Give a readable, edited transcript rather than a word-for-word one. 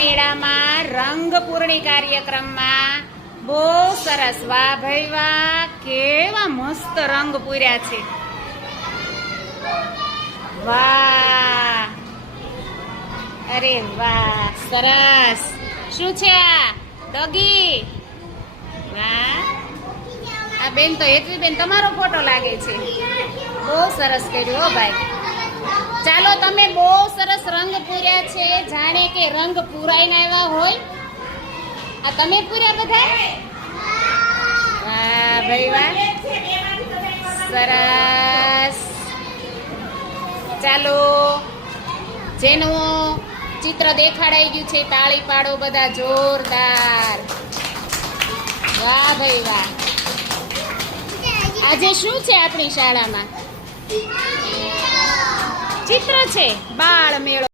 મેળામાં રંગપૂર્ણી કાર્યક્રમમાં બહુ સરસ. વાહ ભાઈ વાહ, કેવા મસ્ત રંગ પૂર્યા છે. વાહ, અરે વાહ, સરસ. શું છે આ? ડોગી. વાહ, આ બેન તો હેતવી બેન તમારો ફોટો લાગે છે. બહુ સરસ કર્યું હો ભાઈ. ચાલો, તમે બહુ સરસ રંગ પૂર્યા છે, જાણે કે રંગ પૂરાઈને આવ્યા હોય. આ તમે પૂર્યા બધા? વાહ ભાઈ વાહ, સરસ. ચાલો, જેનું ચિત્ર દેખાડાઈ ગયું છે તાળી પાડો બધા જોરદાર. વાહ ભાઈ વાહ. આજે શું છે આપણી શાળામાં? ચિત્ર છે, બાળ મેળો.